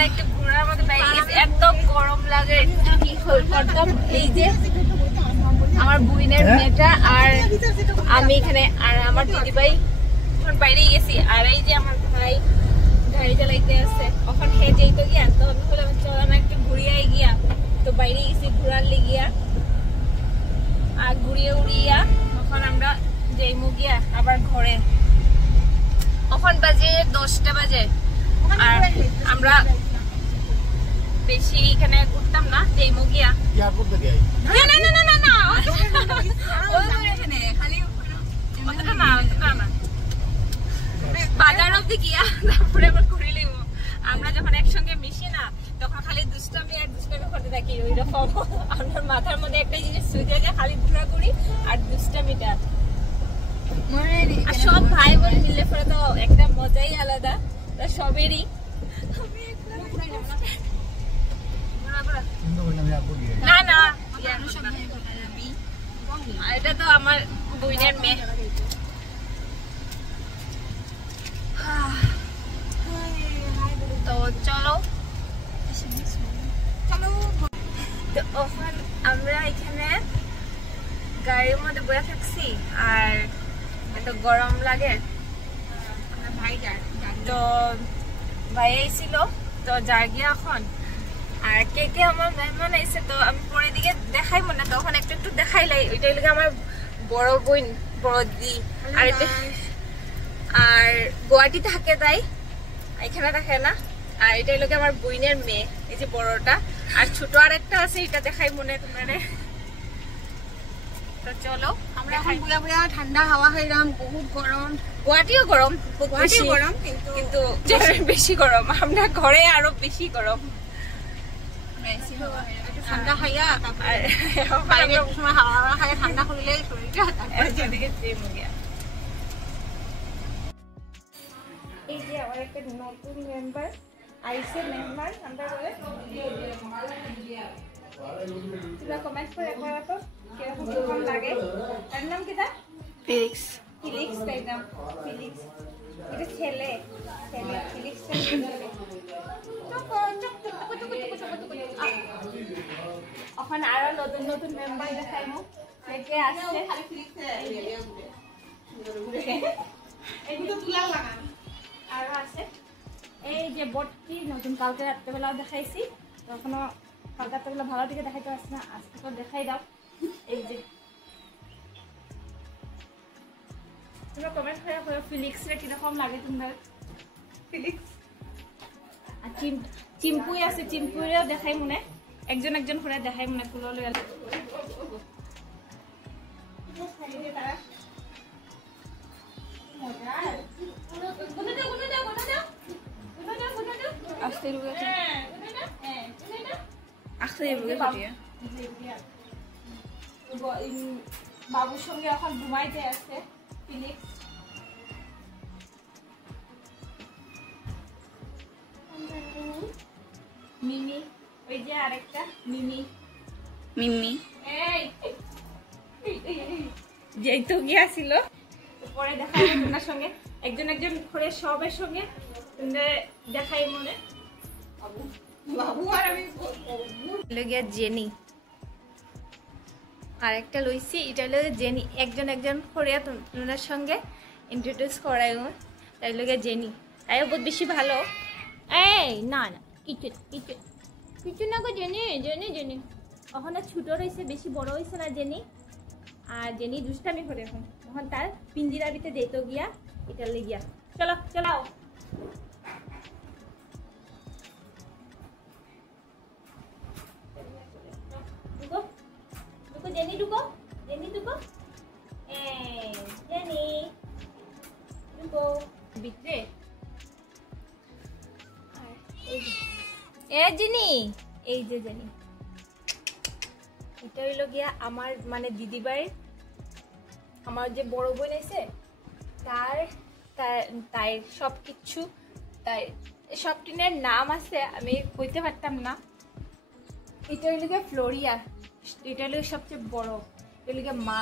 এখন একটু ঘোরার মধ্যে বাইরে গেছি, এত গরম লাগে কি করতাম। এই যে আমার বুইনের মেয়েটা আর আমি এখানে, আর আমার দিদিভাই এখন বাইরে গেছি। আর এই যে আমার ভাই গাড়ি চালাইতে আসছে, এখন হেঁটে যেতে গিয়া তো আমি বললাম চলো না একটু ঘুরিয়াই গিয়া, তো বাইরে গেছি ঘুরার লেগিয়া। আর ঘুরিয়ে উড়িয়া এখন আমরা যাইমু গিয়া আবার ঘরে। এখন বাজে 10টা বাজে, আর আমরা বেশি এখানে ঘুরতাম না, যাইমু গিয়া। না না না না না, বাজার অব্দি গিয়া তারপরে আবার ঘুরে লিব। আমরা যখন একসঙ্গে মিশি না তখন খালি দুষ্টামি আর দুষ্টামি করতে থাকি, ওইরকম আমার মাথার মধ্যে একটা জিনিস সুজে যায়, খালি ঘোরাঘুরি আর দুষ্টামিটা। আর সব ভাই বোন মিলে পরে তো একটা মজাই আলাদা, সবেরই। না না, এটা তো আমার বোনের মেয়ে। তো চলো তো এখন আমরা এখানে গাড়ির মধ্যে বসে থাকছি, আর এত গরম লাগে। তো ভাই আইছিল, তো যার গিয়া এখন। আর কে কে আমার মেহমান আইছে তো আমি পরে দিকে দেখাই মনে, তখন একটু একটু দেখাইলাই। ওইটাই লাগে আমার বড় বোন, বড় দিদি। আর এটা আর গুয়াহাটি থাকে, তাই এখানে থাকে না। আর এটা লোকে আমার বোনের মেয়ে, এই যে বড়টা। আর ছোট আর একটা আছে, এটা দেখাই মনে তোমার। তো চলো আমরা এখন বুয়া বুয়া ঠান্ডা হাওয়া খাইলাম, বহুত গরম। গুয়াহাটিও গরম, গুয়াহাটিও গরম, কিন্তু বেশি গরম। আমরা ঘরে আরো বেশি গরম। ঠান্ডা খাইয়া বাইরে সময় হাওয়া খাইয়া ঠান্ডা করলে শরীরটা। এই যে আমার একটা নতুন মেম্বার আইসে, মেম্বার আমরা বলে তোমরা কমেন্ট করে একবার তো কিরকম কেমন লাগে। তার নাম কি? তার ফিলিক্স। ফিলিক্স তাই নাম, ফিলিক্স। এটা ছেলে, ছেলে ফিলিক্স। এখন আরো নতুন নতুন মেম্বার দেখাইমু, কে আসছে। আরো আছে এই যে বটকি নতুন, কালকে রাত্রেবেলাও দেখাইছি, তখনও কালকে রাত্রেবেলা ভালো দিকে দেখাইতে পারছি না, আজকে তো দেখাই দাও। এই যে তোমরা কমেন্ট করে ফিলিক্সরে কিরকম লাগে তোমার। ফিলিক্স আর চিম্পুই আছে, চিম্পুরেও দেখাই মনে, একজন একজন করে দেখাই মনে। কুললে বাবুর সঙ্গে এখন ঘুমাইতে আছে ফিলিক্স। মিমি, ওই যে আরেকটা মিমি, মিমি যেই তো গিয়াছিল। পরে দেখাই তোমার সঙ্গে একজন একজন করে সবের সঙ্গে দেখাই মনে। বাবু আর আমি গিয়া জেনি, আর একটা লইছি, এটা হলো জেনি। একজন একজন করে তোমার সঙ্গে ইন্ট্রোডিউস করাই, তাই লগে জেনি। তাইও বহুত বেশি ভালো। এই না না কিছু কিছু কিছু না গো, জেনি জেনি জেনি এখন ছোট রয়েছে, বেশি বড় হয়েছে না জেনি। আর জেনি দুষ্টামি করে এখন তার পিঞ্জিরাবিতে যেত গিয়া, এটা লেগিয়া। চলো চলাও। জেনি ঢুকো, জেনি ঢুকো, জেনি ঢুকো ভিতরে। জেনি, এই যে জেনি, এটা হইল গিয়া আমার মানে দিদি বাড়ির, আমার যে বড় বোন আছে তার তাই সবকিছু, তাই সব টিনের নাম আছে, আমি কইতে পারতাম না। এটা হইল গিয়া ফ্লোরিয়া, এটা হলো সবচেয়ে বড়, এটা হলো মা,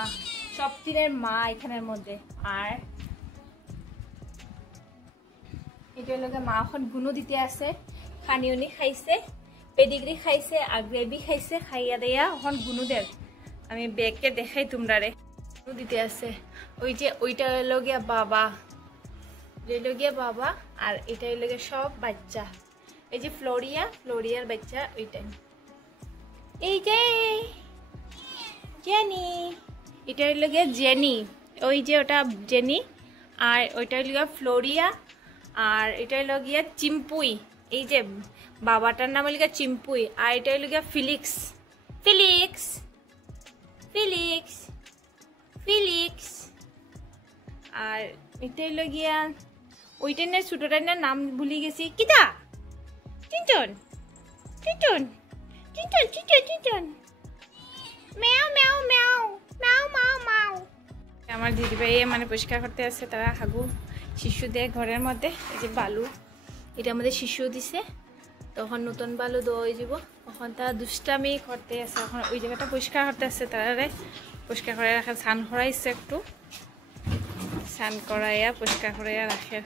সব টিনের মা এখানের মধ্যে। আর এটা হলো মা এখন গুনো দিতে আছে, খানিউনি খাইছে, পেডিগ্রি খাইছে আর গ্রেভি খাইছে। খাইয়া দেয়া এখন গুনু দেব আমি ব্যাগকে দেখাই তোমরারে দিতে আছে। ওই যে ওইটা হইল গিয়া বাবা, বাবা, আর এটা হইল গিয়া সব বাচ্চা। এই যে ফ্লোরিয়ার বাচ্চা ওইটাই। এই যে জেনি, এটা হইল গিয়া জেনি, ওই যে ওটা জেনি, আর ওইটা হইল গিয়া ফ্লোরিয়া, আর এটা হইল গিয়া চিম্পুই। এই যে বাবাটার নাম হইল গিয়া চিম্পুই, আর এটা হইল গিয়া ফিলিক্স। ফিলিক্স ফিলিক্স ফিলিক্স। আর এটা হইল গিয়া ওইটার না ছোটটার নাম ভুলে গেছি, কিতা? টিনটন টিনটন টিনটন টিনটন টিনটন। ম্যাও ম্যাও ম্যাও ম্যাও ম্যাও ম্যাও। আমার দিদিভাই মানে পরিষ্কার করতে আসছে, তারা হাগু শিশু দেয় ঘরের মধ্যে। এই যে বালু, এটা আমাদের শিশু দিছে, তখন নতুন বালু দেওয়া হয়ে যাব। তখন তারা দুষ্টামি করতে আছে, এখন ওই জায়গাটা পরিষ্কার করতে আসছে। তারা পরিষ্কার করে রাখে, স্নান করাইছে, একটু স্নান করাইয়া পরিষ্কার করাইয়া রাখে।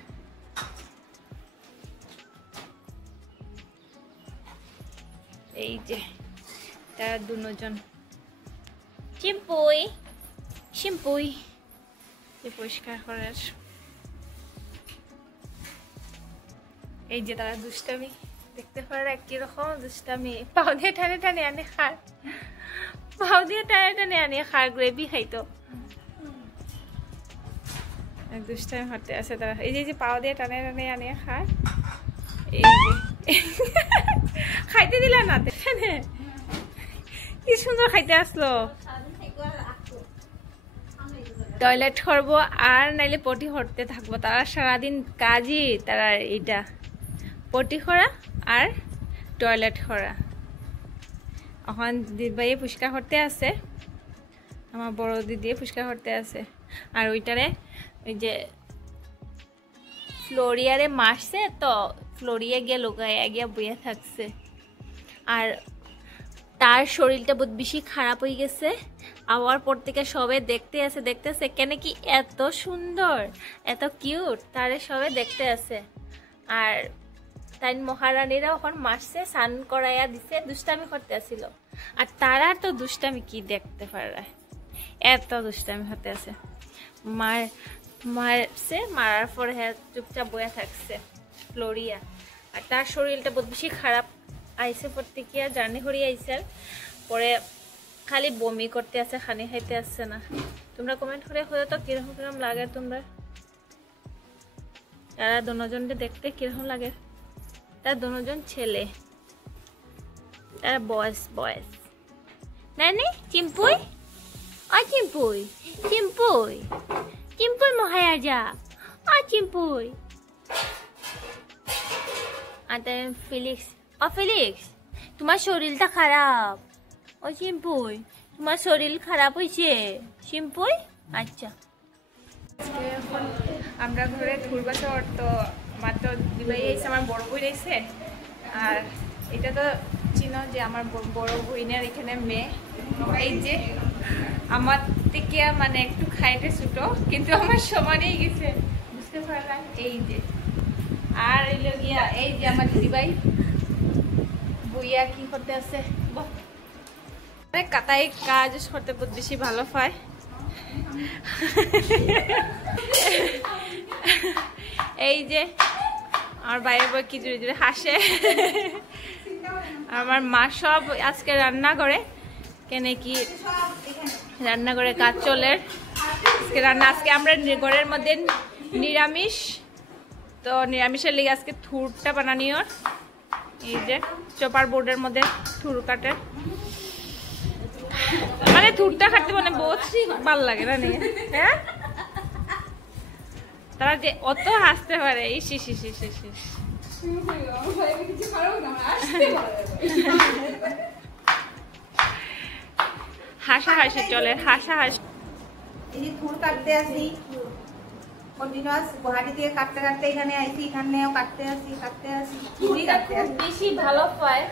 এই যে তারা দুজন শিম্পুই পরিষ্কার করার। এই যে তারা দুষ্টামি দেখতে পারে, কিরকম দুষ্টামি। পাও দিয়ে টানে টানে আনে খার, পাও দিয়ে টানে টানে আনে খার, গ্রেভি খাইতো। দুষ্টামি করতে আছে তারা। এই যে পাও দিয়ে টানে টানে আনে খার। এই যে খাইতে দিলা না, দেখেন কি সুন্দর খাইতে আসলো। টয়লেট করবো আর নাইলে পটি করতে থাকবো। তারা সারাদিন কাজই তারা এইটা, পটি করা আর টয়লেট করা। এখন দিদিভাই পরিষ্কার করতে আছে, আমার বড় দিদি পরিষ্কার করতে আছে। আর ওইটারে ওই যে ফ্লোরিয়ারে মারছে, তো ফ্লোরিয়া গিয়ে লোকায় গিয়ে বইয়া থাকছে। আর তার শরীরটা বহুত বেশি খারাপ হয়ে গেছে। আওয়ার পর থেকে সবে দেখতে আছে কেন কি এত সুন্দর, এত কিউট, তারে সবে দেখতে আছে। আর তাই মহারানীরা ওখান মারছে, স্নান করাইয়া দিছে, দুষ্টামি করতে আসছিল। আর তারা তো দুষ্টামি কি দেখতে পারে, এত দুষ্টামি হতে আছে। মারছে, মারার পরে চুপচাপ বয়া থাকছে ফ্লোরিয়া। আর তার শরীরটা বহুত বেশি খারাপ আইসে, প্রত্যেকিয়া জার্নি করি আইসে, পরে খালি বমি করতে আছে, খানি খাইতে আসছে না। তোমরা কমেন্ট করে হয়ে তো কিরকম কিরকম লাগে, তোমরা তারা দুজনকে দেখতে কিরকম লাগে। তার দুজন ছেলে, তারা বয়স নানি চিম্পুই, চিম্পুই চিম্পুই চিম্পুই মহারাজা, চিম্পুই। আর ফিলিক্স, ফিলিক্স তোমার শরীরটা খারাপ। ও চিম্পুই, তোমার শরীর খারাপ হয়েছে চিম্পুই। আচ্ছা, এখন আমরা ঘরে ঘুরবাচর, তো মাত্র দিবাই এসে, আমার বড় বই রয়েছে। আর এটা তো চিনো যে আমার বড় বইনের এখানে মেয়ে। এই যে আমার থেকে মানে একটু খাইতে ছোটো, কিন্তু আমার সমানেই গেছে, বুঝতে পারলাম। এই যে আর এলো গিয়া এই যে আমার দিদিভাই বইয়া কি করতে আছে, কাতাই কাজ করতে বহুত বেশি ভালো পায়। এই যে আমার বাইরে বই কি জুড়ে জুড়ে হাসে। আমার মা সব আজকে রান্না করে, কেন কি রান্না করে কাজ চলে। আজকে রান্না, আজকে আমরা ঘরের মধ্যে নিরামিষ, তো নিরামিষের লেগে আজকে থুরটা বানানিওর। এই যে চপার বোর্ডের মধ্যে থুর কাটে, মানে থুরটা কাটতে মানে বহুত ভালো লাগে না নিয়ে। হ্যাঁ, তারা যে অত হাসতে পারে, হাসাহাসি চলে, হাসাহাসি। এই যে থুর কাটতে আসি কন্টিনিউয়াস, গুয়াহাটি থেকে কাটতে কাটতে এখানে আইছি, এখানেও কাটতে আসি থুরই কাটতে আসি। বেশি ভালো পায়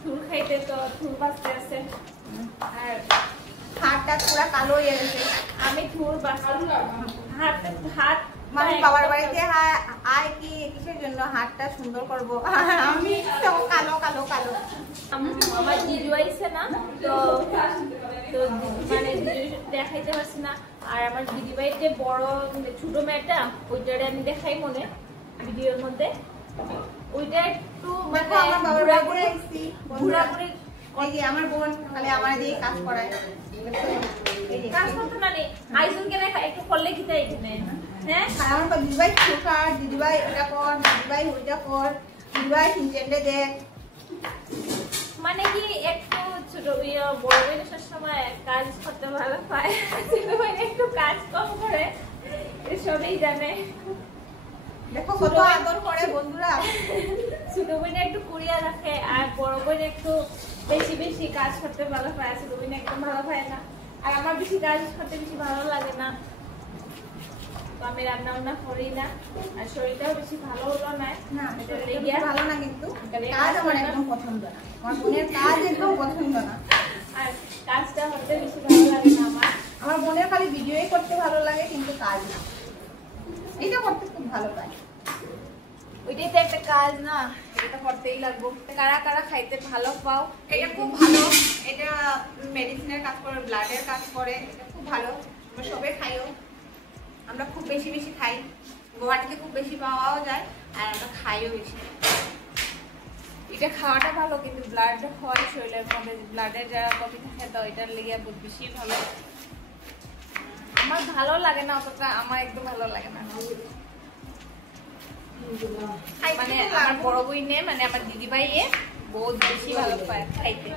থুর খাইতে, তো থুর বাঁচতে আছে। আর হাতটা পুরা কালো হয়ে গেছে। আমি থুর বাঁচালাম, হাত মানে বাবার বাড়িতে আয় কি কিসের জন্য হাতটা সুন্দর করবো আমি তো কালো কালো কালো আমার জিজু আইছে না তো তো মানে দেখাইতে পারছি না আর আমার দিদিভাই যে বড় ছোট মেয়েটা ওইটারে আমি দেখাই মনে ভিডিওর মধ্যে ওইটা একটু দেখো আমার বাবার বাড়িতে আইছি ঘোরাঘুরি ওই যে আমার বোন খালি আমার দিয়ে কাজ করায় কাজ করতে না নেই আইসুনকে দেখা একটু করলে কি তাই এখানে হ্যাঁ আমার দিদিভাই ছোকার দিদিভাই এটা কর দিদিভাই ওইটা কর দিদিভাই কিচেনটা দেখ মানে কি একটু ছোট বড় বোনের সময় কাজ করতে ভালো পায় ছোট বোন একটু কাজ কম করে সবই জানে দেখো কত আদর করে বন্ধুরা ছোট বোন একটু কুড়িয়া রাখে আর বড় বোন একটু বেশি বেশি কাজ করতে ভালো পায় ছোট বোন একদম ভালো পায় না আর আমার বেশি কাজ করতে বেশি ভালো লাগে না আমি রান্না বান্না করি না আর শরীরটাও বেশি ভালো হলো না ভালো না কিন্তু কাজ আমার একদম পছন্দ না আমার বোনের কাজ একদম পছন্দ না আর কাজটা করতে বেশি ভালো লাগে না আমার বোনের খালি ভিডিওই করতে ভালো লাগে কিন্তু কাজ না এটা করতে খুব ভালো পায় ওইটাই তো একটা কাজ না এটা করতেই লাগবো কারা কারা খাইতে ভালো পাও এটা খুব ভালো এটা মেডিসিনের কাজ করে ব্লাডের কাজ করে এটা খুব ভালো আমরা সবাই খাইও আমরা খুব বেশি বেশি খাই গুয়াহাটিতে খুব বেশি পাওয়াও যায় আর আমরা খাইও বেশি এটা খাওয়াটা ভালো কিন্তু ব্লাড হয় শরীরের মধ্যে ব্লাডের যারা কমে থাকে তো এটার লেগে বহুত বেশি ভালো আমার ভালো লাগে না অতটা আমার একদম ভালো লাগে না মানে আমার বড় বইনে মানে আমার দিদিভাই বহুত বেশি ভালো পায় খাইতে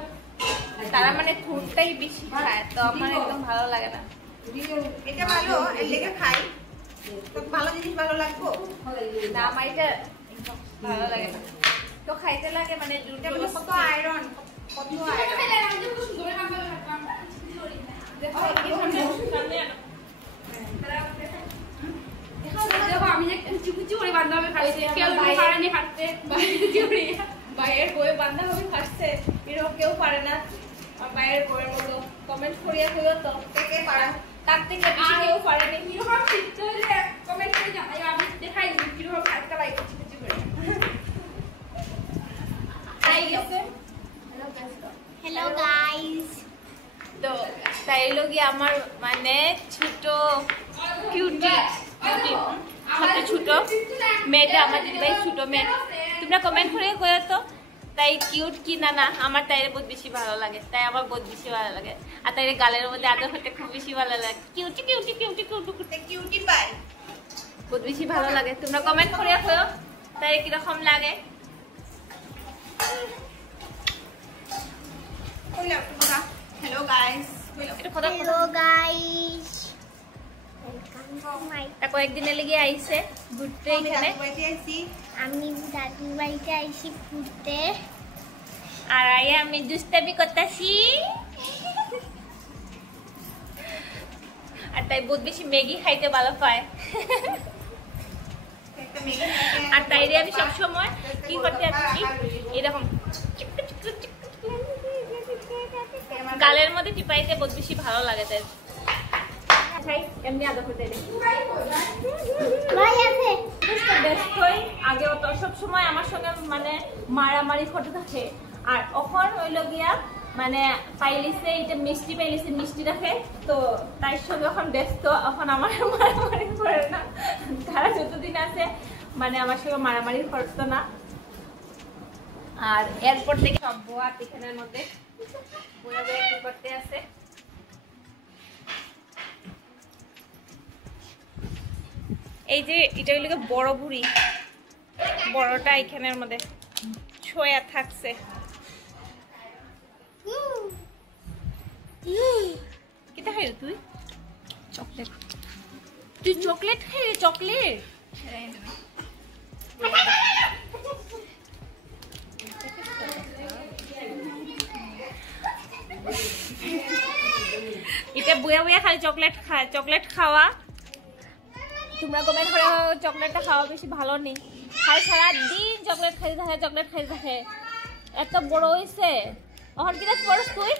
তারা মানে ফুডটাই বেশি খায় তো আমার একদম ভালো লাগে না এটা ভালো এর লেগে খাই তো ভালো জিনিস ভালো লাগবো না আমার এটা ভালো লাগে না তো খাইতে লাগে মানে দুটো কত আয়রন কত আয়রন দেখো আমি যে কুচি কুচি করে বান্ধা হবে খাইছে কেউ পারেনি খাইতে বাইরের বইয়ে বান্ধা হবে খাচ্ছে এরকম কেউ পারে না বাইরের বইয়ের মতো কমেন্ট করিয়া কইও তো কে পারে তার থেকে বেশি কেউ পারেনি কিরকম শিখতে হলে কমেন্ট করে জানাই আমি দেখাই দিই কিরকম খাইতে লাগে কুচি কুচি করে তাই গেছে হ্যালো গাইস তো তাই লগি আমার মানে ছোট কিউটি ছোট মেয়েটা আমার দিদিভাই ছোট মেয়ে তোমরা কমেন্ট করে কইও তো তাই কিউট কি না না আমার তাইরে বহুত বেশি ভালো লাগে তাই আমার বহুত বেশি ভালো লাগে আর তাইরে গালের মধ্যে আদর করতে খুব বেশি ভালো লাগে cutie cutie cutie cutie cutie pie বহুত বেশি ভালো লাগে তোমরা কমেন্ট করে কইও তাই কি রকম লাগে hello guys hello guys welcome to my কয়েকদিনের লেগে আইছে ঘুরতে এখানে আমি দাদুর বাড়িতে আইছি ঘুরতে আর আমি দুষ্টামি করতেছি আর তাই বহুত বেশি ম্যাগি খাইতে ভালো পায় আর তাইরে আমি সবসময় কি করতে আসছি এরকম গালের মধ্যে টিপাইতে বহুত বেশি ভালো লাগে তাই এমনি আদর করতে ভাই আছে ব্যস্তই আগে তো সবসময় আমার সঙ্গে মানে মারামারি করতে থাকে আর এখন হইল গিয়া মানে পাইলিছে এটা মিষ্টি পাইলিছে মিষ্টি রাখে তো তাই সঙ্গে এখন ব্যস্ত এখন আমার মারামারি করে না তারা যতদিন আছে মানে আমার সঙ্গে মারামারি করতো না আর এরপর থেকে সব বোয়া এখানের মধ্যে বইয়া বইয়া কি করতে আছে এই যে এটা হইল বড় বুড়ি বড়টা এখানের মধ্যে ছোয়া থাকছে কিটা খাই তুই চকলেট তুই চকলেট খাই চকলেট এটা বইয়া বইয়া খালি চকলেট খায় চকলেট খাওয়া তোমরা কমেন্ট করে চকলেটটা খাওয়া বেশি ভালো নেই খাই সারাদিন চকলেট খাইতে থাকে এত বড় হয়েছে এখন কিনা পড়স তুই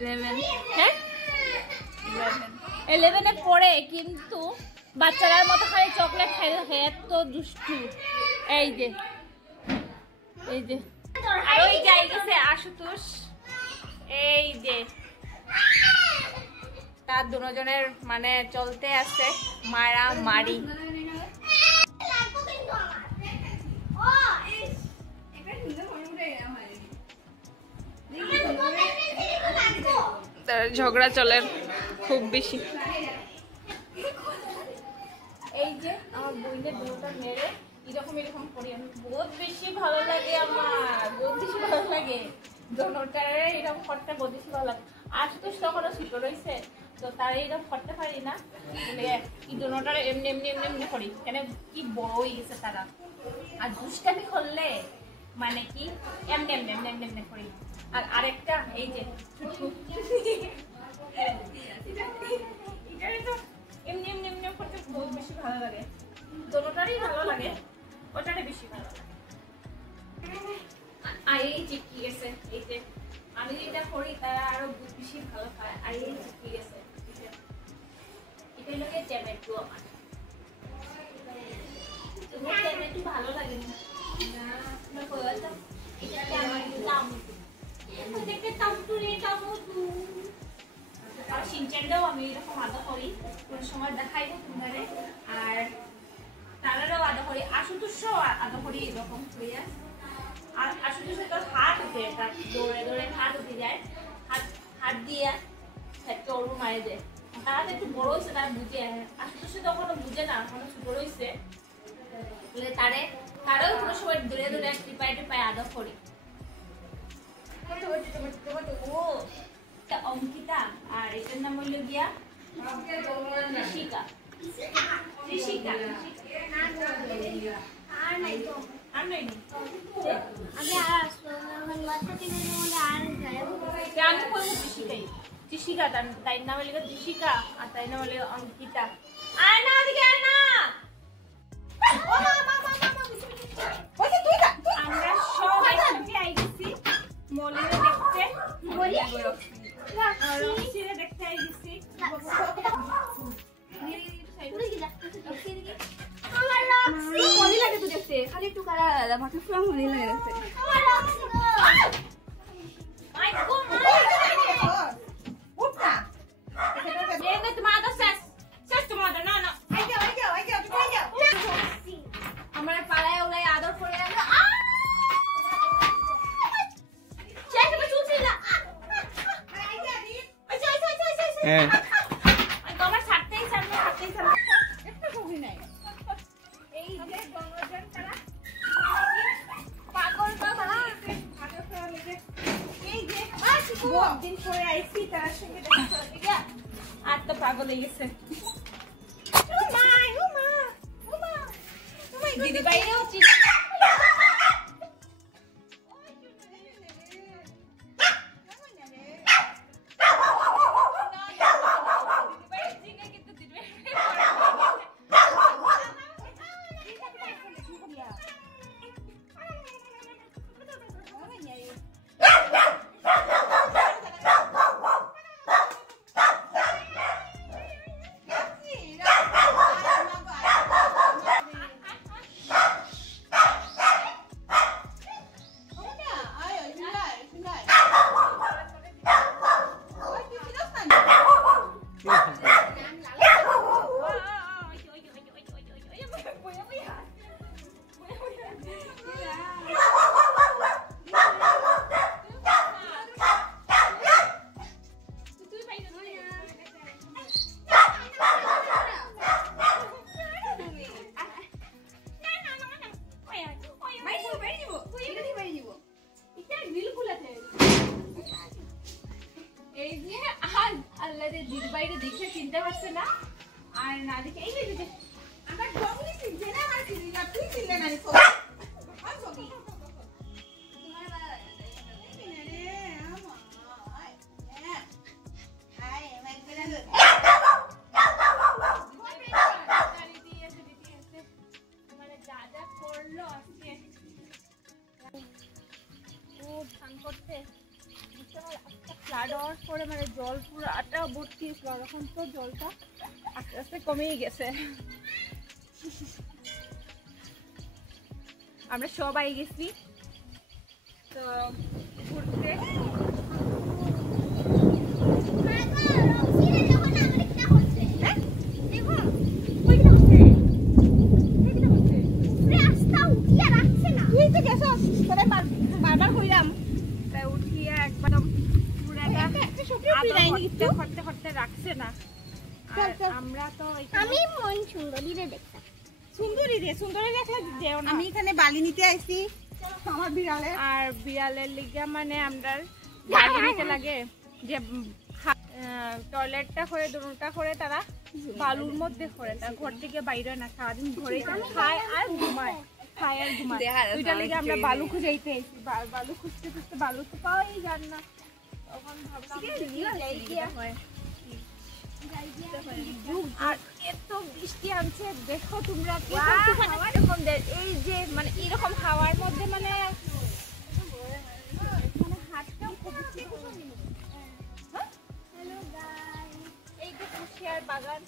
11 হ্যাঁ 11 পড়ে কিন্তু বাচ্চারার মতো খালি চকলেট খাই থাকে, এত দুষ্টু। এই যে আর ওই যাই গেছে আশুতোষ, এই যে তার দুজনের মানে চলতে আছে মারামারি। ঝগড়া চলে খুব বেশি। এই যে আমার বইনের দুটোটা মেরে এরকম করি আমি, বহুত বেশি ভালো লাগে আমার, বহুত বেশি ভালো লাগে দোনোটারে এরকম করতে, বহুত বেশি ভালো লাগে। আশুতোষ তখনও ছোট রয়েছে তো তারা এরকম করতে পারি না, এই দোনোটারে এমনি এমনি এমনি এমনি করি, কেন কি বড় হয়ে গেছে তারা। আর দুষ্টামি করলে মানে কি এমনি এমনি এমনি এমনি এমনি করি। আর আরেকটা এই যে এমনি এমনি এমনি করতে বহুত বেশি ভালো লাগে, দোনোটারই ভালো লাগে, ওটারে বেশি ভালো লাগে। আর এই যে কি গেছে, এই যে আমি যেটা করি তারা আরো বেশি ভালো খায়। আর এই যে কি গেছে, এটা লোকে টমেটো, আমার টমেটো ভালো লাগে না, এটা দেখতে টমেটো টমেটো। আর সিনচানটাও আমি এরকম আদা করি, কোন সময় দেখাইবো তোমাদের। আর তারারও আদা করি, আশুতোষও আদা করি এরকম করিয়া। আর আশুতোষ তো হাত উঠে, দৌড়ে দৌড়ে হাত উঠে যায়, হাত দিয়ে চড়ু মারে দেয়। তারা তো একটু বড় হয়েছে, তারা বুঝে। আশুতোষে তো এখনো বুঝে না, এখনো ছোট রয়েছে, তারাও কোনো সময় দূরে দূরে টিপাই টিপাই আদা করি। ও অঙ্কিতা, আর এটার নাম হইল গিয়া ঋষিকা। ঋষিকা তাই নাম হইল ঋষিকা, আর তাই নাম হইল অঙ্কিতা। আর না দিকে আর না, আমরা সব একসাথে আই গেছি মলিরে দেখতে, রক্সিরে দেখতে আই গেছি। খালি একটু কারা মাকে ফুলাম মনে লাগে দেখতে। আমার পাড়ায় ওলাই আদর করে তোমার ছাড়তেই ছাড়বে, ছাড়তেই ছাড়বে, একটা কবি নাই। এই যে গণজন তারা পাগল পাগল, এই যে বহুত দিন পরে আইছি তার সঙ্গে দেখা, আর তো পাগল হয়ে গেছে। দিদি বাইরেও দেখে চিনতে পারছে না, আর না দেখে এই যে আমার জঙ্গলি চিনছে না, আমার চিনি না, তুই চিনলে না রে তোমার যা যা করলো আজকে ও ধান করতে ফ্লাড হওয়ার পরে মানে জল পুরো আটা ভর্তি ছিল, এখন তো জলটা আস্তে আস্তে কমেই গেছে। আমরা সবাই গেছি তো ঘুরতে। রাখছে না, আমরা তো আমি মন সুন্দরী রে দেখতাম। সুন্দরী দেখলে যেও না। আমি এখানে বালি নিতে আইছি আমার বিড়ালে, আর বিড়ালের লিগা মানে আমরা বালি নিতে লাগে যে টয়লেটটা করে দুটা করে তারা বালুর মধ্যে করে, তার ঘর থেকে বাইরে না, সারাদিন ঘরে খায় আর ঘুমায়, খায় আর ঘুমায়। ওইটার লিগে আমরা বালু খুঁজাইতে এসেছি, বালু খুঁজতে খুঁজতে বালু তো পাওয়াই যান না। তখন ভাবলাম হয় আর এত বৃষ্টি আনছে দেখো তোমরা, এরকম এই যে মানে এরকম হাওয়ার মধ্যে মানে হাতটাও এই যে কুশিয়ার বাগান।